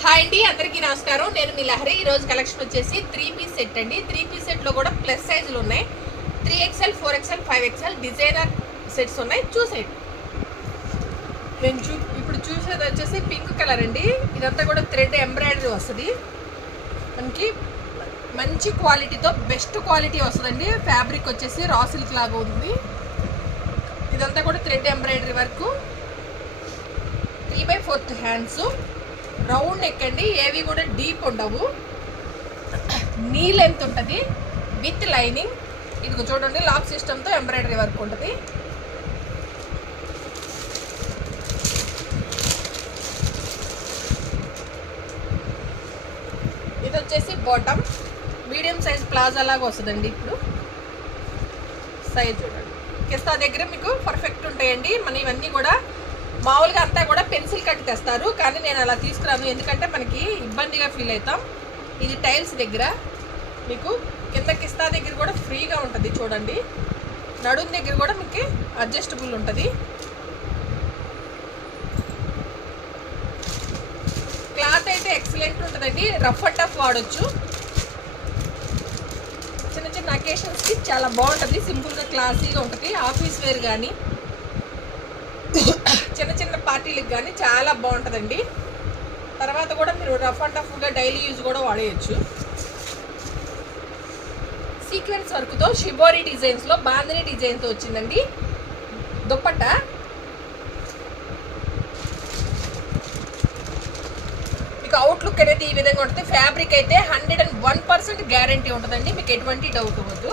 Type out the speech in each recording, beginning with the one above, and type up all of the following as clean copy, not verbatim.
Hi అండి, అందరికీ నమస్కారం. నేను మీ లహరి. ఈరోజు కలెక్షన్ వచ్చేసి 3 పీస్ సెట్ అండి. 3 పీస్ సెట్లో కూడా ప్లస్ సైజులు ఉన్నాయి. 3XL, 4XL, 5XL designer sets ఉన్నాయి. చూసేయండి. నేను ఇప్పుడు చూసేది వచ్చేసి పింక్ కలర్ అండి. ఇదంతా కూడా థ్రెడ్ ఎంబ్రాయిడరీ వస్తుంది. మనకి మంచి క్వాలిటీతో బెస్ట్ క్వాలిటీ వస్తుందండి. ఫ్యాబ్రిక్ వచ్చేసి రా సిల్క్ లాగా ఉంది. ఇదంతా కూడా thread embroidery work. 3/4 hands, round neck అండి. ఏవి కూడా డీప్ ఉండవు. నీ లెంత్ ఉంటుంది విత్ లైనింగ్. ఇది చూడండి, లాక్ సిస్టమ్తో ఎంబ్రాయిడరీ వర్క్ ఉంటుంది. ఇది వచ్చేసి బాటమ్ మీడియం సైజ్ ప్లాజా లాగా వస్తుందండి. ఇప్పుడు సైజ్ చూడండి, కిస్తా దగ్గర మీకు పర్ఫెక్ట్ ఉంటాయండి. మన ఇవన్నీ కూడా మామూలుగా అంతా కూడా పెన్సిల్ కట్ తెస్తారు, కానీ నేను అలా తీసుకురాను, ఎందుకంటే మనకి ఇబ్బందిగా ఫీల్ అవుతాం. ఇది టైల్స్ దగ్గర మీకు కింద కిస్తా దగ్గర కూడా ఫ్రీగా ఉంటుంది. చూడండి, నడుం దగ్గర కూడా మీకు అడ్జస్టబుల్ ఉంటుంది. క్లాత్ అయితే ఎక్సలెంట్ ఉంటుందండి. రఫ్ అండ్ టఫ్ వాడచ్చు. చిన్న చిన్న అకేషన్స్కి చాలా బాగుంటుంది. సింపుల్గా క్లాసీగా ఉంటుంది. ఆఫీస్ వేర్ కానీ చిన్న చిన్న పార్టీలకు కానీ చాలా బాగుంటుందండి. తర్వాత కూడా మీరు రఫ్ అండ్ టఫ్గా డైలీ యూజ్ కూడా వాడేయచ్చు. సీక్వెన్స్ వర్క్తో షిబోరి డిజైన్స్లో బాందిని డిజైన్తో వచ్చిందండి. దుప్పట్టా మీకు అవుట్లుక్ అనేది ఈ విధంగా ఉంటుంది. ఫ్యాబ్రిక్ అయితే 101% గ్యారంటీ ఉంటుందండి. మీకు ఎటువంటి డౌట్ అవ్వద్దు.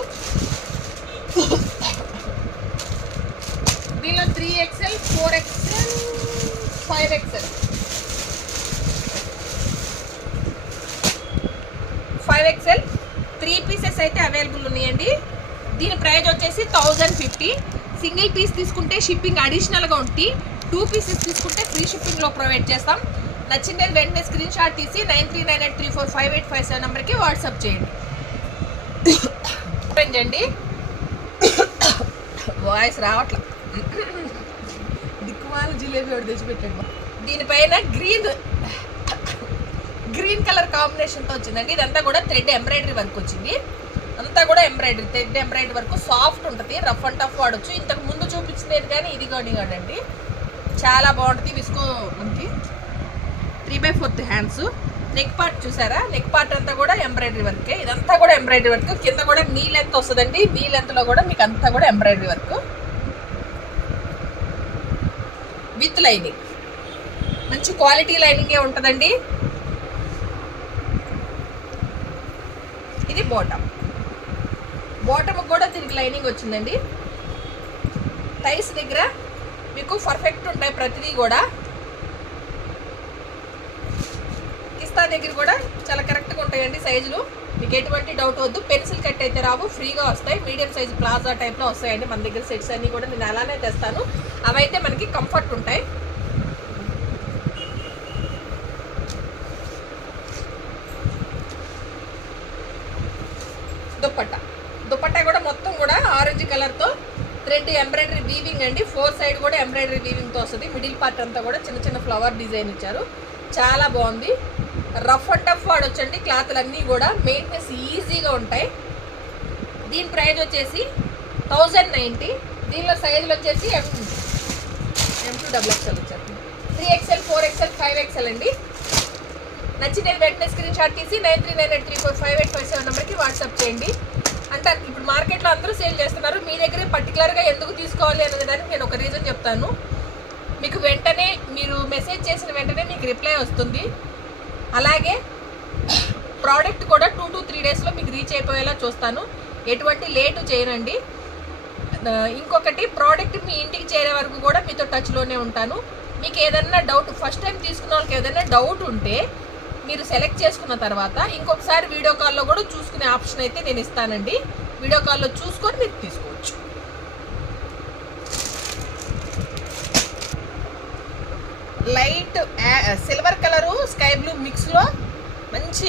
దీనిలో 3XL, 4XL, 5XL 3 పీసెస్ అయితే అవైలబుల్ ఉన్నాయండి. దీని ప్రైస్ వచ్చేసి 1050. సింగిల్ పీస్ తీసుకుంటే షిప్పింగ్ అడిషనల్గా ఉంటుంది. 2 పీసెస్ తీసుకుంటే ఫ్రీ షిప్పింగ్లో ప్రొవైడ్ చేస్తాం. నచ్చింది వెంటనే స్క్రీన్ షాట్ తీసి 9398345857 నెంబర్కి వాట్సాప్ చేయండి. అండి వాయిస్ రావట్లా, దిక్కుమాల జిలేబీ ఒకటి తెచ్చిపెట్టాడు. దీనిపైన గ్రీన్ కలర్ కాంబినేషన్తో వచ్చిందండి. ఇదంతా కూడా థ్రెడ్ ఎంబ్రాయిడరీ వర్క్ వచ్చింది. అంతా కూడా థ్రెడ్ ఎంబ్రాయిడరీ వర్క్ సాఫ్ట్ ఉంటుంది. రఫ్ అండ్ టఫ్ వాడచ్చు. ఇంతకు ముందు చూపించినది కానీ ఇది కానివ్వండి, చాలా బాగుంటుంది. విసుకో మనకి 3/4 హ్యాండ్స్. నెక్ పార్ట్ చూసారా, నెక్ పార్ట్ అంతా కూడా ఎంబ్రాయిడరీ వర్కే. ఇదంతా కూడా ఎంబ్రాయిడరీ వర్క్. కింద కూడా నీ లెంత్ వస్తుందండి. నీ లెంత్లో కూడా మీకు అంతా కూడా ఎంబ్రాయిడరీ వర్క్ విత్ లైనింగ్. మంచి క్వాలిటీ లైనింగే ఉంటుందండి. ఇది బాటమ్ కూడా దీనికి లైనింగ్ వచ్చిందండి. టైస్ దగ్గర మీకు పర్ఫెక్ట్ ఉంటాయి ప్రతిదీ కూడా. కిస్తా దగ్గర కూడా చాలా కరెక్ట్గా ఉంటాయండి సైజులు. మీకు ఎటువంటి డౌట్ వద్దు. పెన్సిల్ కట్ అయితే రావు, ఫ్రీగా వస్తాయి. మీడియం సైజ్ ప్లాజా టైప్లో వస్తాయండి. మన దగ్గర సెట్స్ అన్నీ కూడా నేను అలానే తెస్తాను. అవైతే మనకి కంఫర్ట్ ఉంటాయి. దుప్పట్టా కూడా మొత్తం కూడా ఆరెంజ్ కలర్తో థ్రెడ్ ఎంబ్రాయిడరీ వీవింగ్ అండి. 4 సైడ్ కూడా ఎంబ్రాయిడరీ వీవింగ్తో వస్తుంది. మిడిల్ పార్ట్ అంతా కూడా చిన్న చిన్న ఫ్లవర్ డిజైన్ ఇచ్చారు. చాలా బాగుంది. రఫ్ అండ్ టఫ్ వాడొచ్చండి. క్లాత్లు అన్నీ కూడా మెయింటెనెన్స్ ఈజీగా ఉంటాయి. దీని ప్రైస్ వచ్చేసి 1090. దీనిలో సైజులు వచ్చేసి M2XXL వచ్చారు. 3XL, 4XL, 5XL అండి. నచ్చిన వెంటనే స్క్రీన్ షాట్ తీసి 9398345857 నెంబర్కి వాట్సాప్ చేయండి. అంటే ఇప్పుడు మార్కెట్లో అందరూ సేల్ చేస్తున్నారు. మీ దగ్గరే పర్టికులర్గా ఎందుకు తీసుకోవాలి అనే దానికి నేను ఒక రీజన్ చెప్తాను. మీకు వెంటనే మీరు మెసేజ్ చేసిన వెంటనే మీకు రిప్లై వస్తుంది. అలాగే ప్రోడక్ట్ కూడా 2 to 3 డేస్లో మీకు రీచ్ అయిపోయేలా చూస్తాను. ఎటువంటి లేటు చేయనండి. ఇంకొకటి, ప్రోడక్ట్ మీ ఇంటికి చేరే వరకు కూడా మీతో టచ్లోనే ఉంటాను. మీకు ఏదైనా డౌట్, ఫస్ట్ టైం తీసుకున్న వాళ్ళకి ఏదైనా డౌట్ ఉంటే మీరు సెలెక్ట్ చేసుకున్న తర్వాత ఇంకొకసారి వీడియో కాల్లో కూడా చూసుకునే ఆప్షన్ అయితే నేను ఇస్తానండి. వీడియో కాల్లో చూసుకొని మీరు తీసుకోవచ్చు. Light silver colour sky blue మిక్స్లో మంచి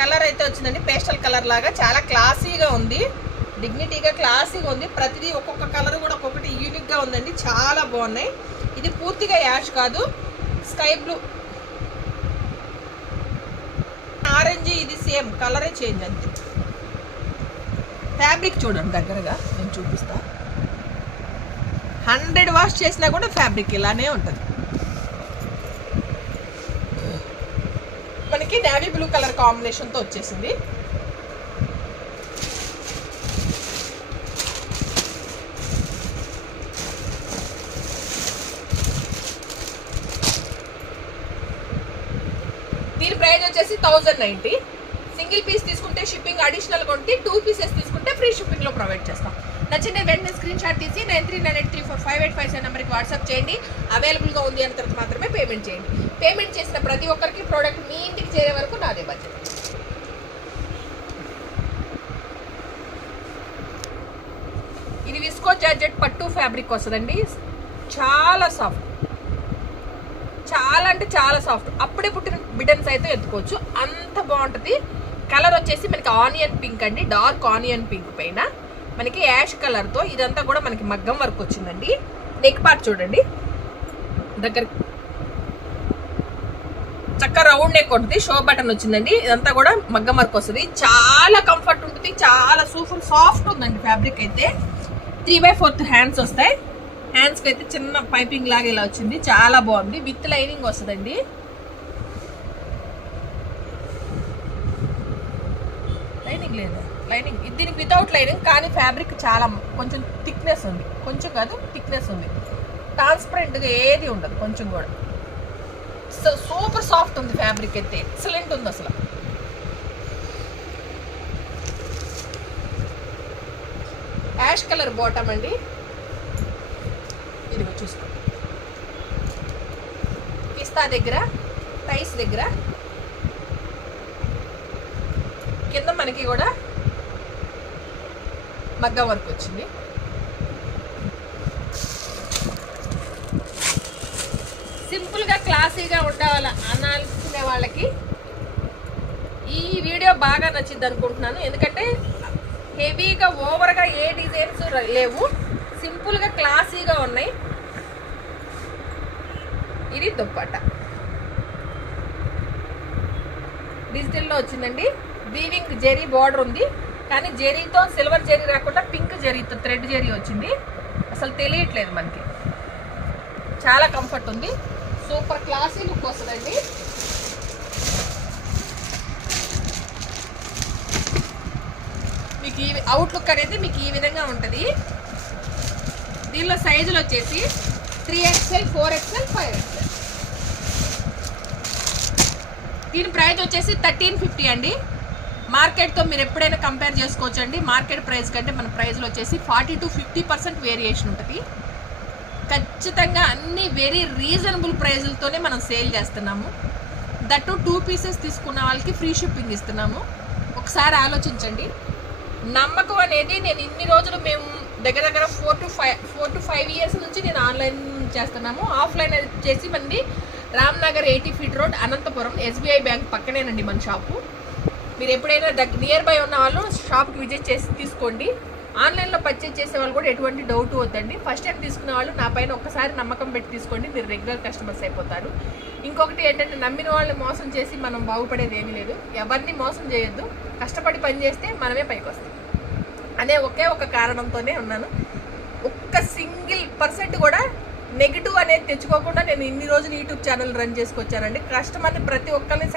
కలర్ అయితే వచ్చిందండి. పేస్టల్ కలర్ లాగా చాలా క్లాసీగా ఉంది. డిగ్నిటీగా క్లాసీగా ఉంది. ప్రతిదీ ఒక్కొక్క కలర్ కూడా ఒక్కొక్కటి యూనిక్గా ఉందండి. చాలా బాగున్నాయి. ఇది పూర్తిగా యాష్ కాదు, స్కై బ్లూ, ఆరెంజ్, ఇది సేమ్ కలరే చేంజ్ అంతే. ఫ్యాబ్రిక్ చూడండి దగ్గరగా నేను చూపిస్తా. 100 వాష్ చేసినా కూడా ఫ్యాబ్రిక్ ఇలానే ఉంటుంది. మనకి నేవీ బ్లూ కలర్ కాంబినేషన్తో వచ్చేసింది. దీని ప్రైస్ వచ్చేసి 1090. సింగిల్ పీస్ తీసుకుంటే షిప్పింగ్ అడిషనల్ కొంటే, 2 పీసెస్ తీసుకుంటే ఫ్రీ షిప్పింగ్లో ప్రొవైడ్ చేస్తాం. నచ్చిన వెంటనే స్క్రీన్ షాట్ తీసి 9398345857 నెంబర్కి వాట్సాప్ చేయండి. అవైలబుల్గా ఉంది అన్న తర్వాత మాత్రమే పేమెంట్ చేయండి. పేమెంట్ చేసిన ప్రతి ఒక్కరికి ప్రోడక్ట్ మీ ఇంటికి చేరే వరకు నాదే బాధ్యత. ఇది విస్కో జార్జెట్ పట్టు ఫ్యాబ్రిక్ వస్తుందండి. చాలా సాఫ్ట్, చాలా అంటే చాలా సాఫ్ట్. అప్పుడే పుట్టిన బిడ్డన్స్ అయితే ఎత్తుకోవచ్చు, అంత బాగుంటుంది. కలర్ వచ్చేసి మనకి ఆనియన్ పింక్ అండి, డార్క్ ఆనియన్ పింక్ పైన మనకి యాష్ కలర్తో ఇదంతా కూడా మనకి మగ్గం వర్క్ వచ్చిందండి. నెక్ పార్ట్ చూడండి దగ్గర చక్క రౌండ్ నెక్ ఉంటుంది, షో బటన్ వచ్చిందండి. ఇదంతా కూడా మగ్గం వర్క్ వస్తుంది. చాలా కంఫర్ట్ ఉంటుంది, చాలా సూపర్ సాఫ్ట్ ఉందండి ఫ్యాబ్రిక్ అయితే. 3/4 హ్యాండ్స్ వస్తాయి. హ్యాండ్స్కి అయితే చిన్న పైపింగ్ లాగా ఇలా వచ్చింది, చాలా బాగుంది. విత్ లైనింగ్ వస్తుందండి. లైనింగ్ లేదా, లైనింగ్ దీనికి వితౌట్ లైనింగ్, కానీ ఫ్యాబ్రిక్ చాలా కొంచెం థిక్నెస్ ఉంది, కొంచెం కాదు థిక్నెస్ ఉంది. ట్రాన్స్పరెంట్గా ఏది ఉండదు కొంచెం కూడా. సూపర్ సాఫ్ట్ ఉంది ఫ్యాబ్రిక్ అయితే, ఎక్సలెంట్ ఉంది అసలు. యాష్ కలర్ బాటమ్ అండి, ఇది చూసుకోండి. పిస్తా దగ్గర, టైస్ దగ్గర, కింద మనకి కూడా మగ్గం వర్క్ వచ్చింది. సింపుల్గా క్లాసీగా ఉండాలి అనాల్సుకునే వాళ్ళకి ఈ వీడియో బాగా నచ్చింది అనుకుంటున్నాను. ఎందుకంటే హెవీగా ఓవర్గా ఏ డిజైన్స్ లేవు, సింపుల్గా క్లాసీగా ఉన్నాయి. ఇది దుప్పట్ట డిజిటల్లో వచ్చిందండి. వీవింగ్ జెరీ బార్డర్ ఉంది, కానీ జెరీతో సిల్వర్ జెరీ రాకుండా పింక్ జెరీతో థ్రెడ్ జెరీ వచ్చింది. అసలు తెలియట్లేదు మనకి, చాలా కంఫర్ట్ ఉంది. సూపర్ క్లాసీ లుక్ వస్తుందండి. మీకు ఈ అవుట్లుక్ అనేది మీకు ఈ విధంగా ఉంటుంది. దీనిలో సైజులు వచ్చేసి 3XL, 4XL, 5XL. దీని ప్రైస్ వచ్చేసి 1350 అండి. మార్కెట్తో మీరు ఎప్పుడైనా కంపేర్ చేసుకోవచ్చు అండి. మార్కెట్ ప్రైస్ కంటే మన ప్రైస్లో వచ్చేసి 40 to 50% వేరియేషన్ ఉంటుంది. ఖచ్చితంగా అన్ని వెరీ రీజనబుల్ ప్రైజులతోనే మనం సేల్ చేస్తున్నాము. దట్టు 2 పీసెస్ తీసుకున్న వాళ్ళకి ఫ్రీ షిప్పింగ్ ఇస్తున్నాము. ఒకసారి ఆలోచించండి. నమ్మకం అనేది, నేను ఇన్ని రోజులు మేము దగ్గర 4 to 5 ఇయర్స్ నుంచి నేను ఆన్లైన్ చేస్తున్నాము. ఆఫ్లైన్ చేసి మంది Ramnagar 80 feet road, Anantapuram, SBI bank పక్కనేనండి మన షాపు. మీరు ఎప్పుడైనా నియర్ బై ఉన్న వాళ్ళు షాప్కి విజిట్ చేసి తీసుకోండి. ఆన్లైన్లో పర్చేజ్ చేసే వాళ్ళు కూడా ఎటువంటి డౌట్ వద్దండి. ఫస్ట్ టైం తీసుకునే వాళ్ళు నా పైన ఒక్కసారి నమ్మకం పెట్టి తీసుకోండి, మీరు రెగ్యులర్ కస్టమర్స్ అయిపోతారు. ఇంకొకటి ఏంటంటే, నమ్మిన వాళ్ళని మోసం చేసి మనం బాగుపడేది ఏమీ లేదు. ఎవరిని మోసం చేయొద్దు, కష్టపడి పని చేస్తే మనమే పైకి వస్తాం అనే ఒకే ఒక కారణంతోనే ఉన్నాను. ఒక్క సింగిల్ % కూడా నెగిటివ్ అనేది తెచ్చుకోకుండా నేను ఇన్ని రోజులు యూట్యూబ్ ఛానల్ రన్ చేసుకొచ్చానండి. కస్టమర్ని ప్రతి ఒక్కరిని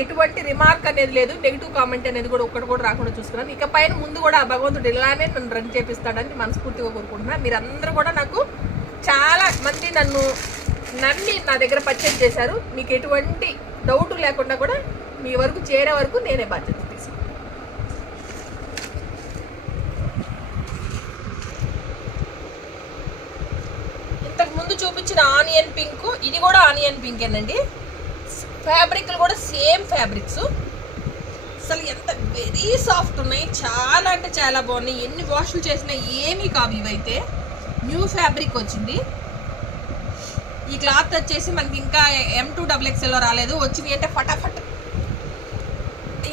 ఎటువంటి రిమార్క్ అనేది లేదు, నెగిటివ్ కామెంట్ అనేది కూడా ఒక్కటి కూడా రాకుండా చూసుకున్నాను. ఇక పైన ముందు కూడా ఆ భగవంతుడు ఇలానే నన్ను రన్ చేపిస్తాడని మనస్ఫూర్తిగా కోరుకుంటున్నాను. మీరందరూ కూడా నాకు చాలా మంది నన్ను నమ్మి నా దగ్గర పర్చేజ్ చేశారు. మీకు ఎటువంటి డౌట్ లేకుండా కూడా మీ వరకు చేరే వరకు నేనే బాధ్యత తీసుకున్నాను. ఇంతకు ముందు చూపించిన ఆనియన్ పింక్, ఇది కూడా ఆనియన్ పింకేనండి. ఫ్యాబ్రిక్లు కూడా సేమ్ ఫ్యాబ్రిక్స్. అసలు ఎంత వెరీ సాఫ్ట్ ఉన్నాయి, చాలా అంటే చాలా బాగున్నాయి. ఎన్ని వాష్లు చేసినా ఏమీ కావు. ఇవైతే న్యూ ఫ్యాబ్రిక్ వచ్చింది. ఈ క్లాత్ వచ్చేసి మనకి ఇంకా M2XXL రాలేదు, వచ్చింది అంటే ఫటాఫట్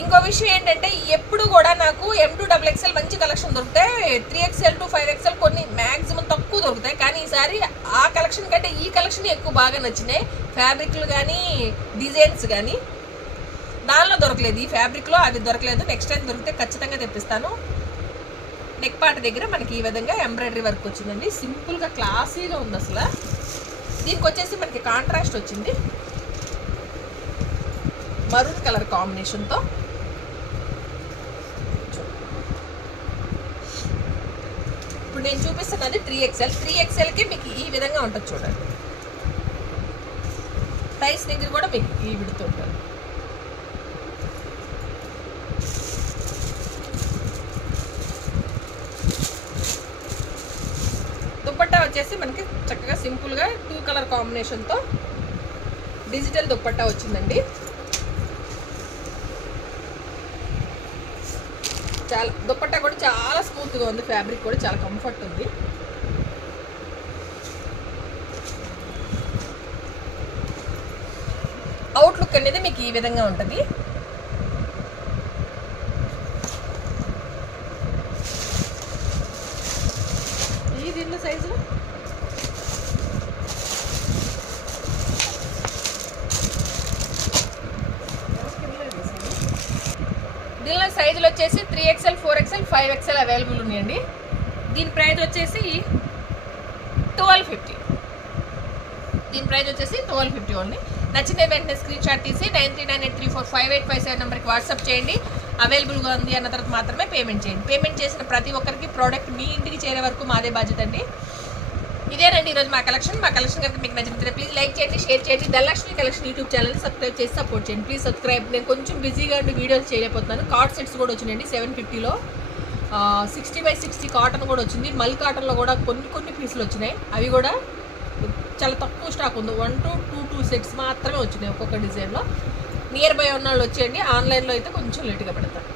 ఇంకో విషయం ఏంటంటే ఎప్పుడు కూడా నాకు M2XXL మంచి కలెక్షన్ దొరుకుతాయి, 3XL to 5XL కొన్ని మ్యాక్సిమం తక్కువ దొరుకుతాయి. కానీ ఈసారి ఆ కలెక్షన్ కంటే ఈ కలెక్షన్ ఎక్కువ బాగా నచ్చినాయి. ఫ్యాబ్రిక్లు కానీ డిజైన్స్ కానీ దానిలో దొరకలేదు, ఈ ఫ్యాబ్రిక్లో అది దొరకలేదు. నెక్స్ట్ టైం దొరికితే ఖచ్చితంగా తెప్పిస్తాను. నెక్ పార్ట్ దగ్గర మనకి ఈ విధంగా ఎంబ్రాయిడరీ వర్క్ వచ్చిందండి. సింపుల్గా క్లాసీగా ఉంది అసలు. దీనికి వచ్చేసి మనకి కాంట్రాస్ట్ వచ్చింది మరూన్ కలర్ కాంబినేషన్తో. ఇప్పుడు నేను చూపిస్తున్నది 3XL. 3XLకి మీకు ఈ విధంగా ఉంటుంది చూడండి. ప్రైస్ దగ్గర కూడా మీకు ఈ విడుతూ ఉంటుంది. దుప్పట్టా వచ్చేసి మనకి చక్కగా సింపుల్గా 2 కలర్ కాంబినేషన్తో డిజిటల్ దుప్పట్టా వచ్చిందండి. చాలా దుప్పట్టా కూడా చాలా స్మూత్గా ఉంది, ఫ్యాబ్రిక్ కూడా చాలా కంఫర్ట్ ఉంది. అవుట్లుక్ అనేది మీకు ఈ విధంగా ఉంటుంది. ఈ దీనిలో సైజులో దీనిలో సైజులు వచ్చేసి 3XL, 4XL, 5XL అవైలబుల్ ఉన్నాయండి. దీని ప్రైస్ వచ్చేసి 1250. దీని ప్రైస్ వచ్చేసి 1250 ఓన్లీ. నచ్చిన వెంటనే స్క్రీన్ షాట్ తీసి 9398345857 నెంబర్కి వాట్సాప్ చేయండి. అవైలబుల్గా ఉంది అన్న తర్వాత మాత్రమే పేమెంట్ చేయండి. పేమెంట్ చేసిన ప్రతి ఒక్కరికి ప్రోడక్ట్ మీ ఇంటికి చేరే వరకు మాదే బాధ్యత అండి. ఇదేనండి ఈరోజు మా కలెక్షన్ కనుక మీకు నచ్చితే ప్లీజ్ లైక్ చేయండి, షేర్ చేయండి. ధనలక్ష్మి కలెక్షన్ యూట్యూబ్ ఛానల్ని సబ్స్క్రైబ్ చేసి సపోర్ట్ చేయండి. Please subscribe. నేను కొంచెం బిజీగా ఉండి వీడియోస్ చేయలేకపోతున్నాను. కార్డ్ సెట్స్ కూడా వచ్చినాయండి 750లో. 60x60 కాటన్ కూడా వచ్చింది. మల్ కాటన్లో కూడా కొన్ని పీసులు వచ్చినాయి. అవి కూడా చాలా తక్కువ స్టాక్ ఉంది. 1 to 2 సెట్స్ మాత్రమే వచ్చినాయి ఒక్కొక్క డిజైన్లో. నియర్ బై ఉన్న వాళ్ళు వచ్చేయండి. ఆన్లైన్లో అయితే కొంచెం లేట్గా పెడతాను.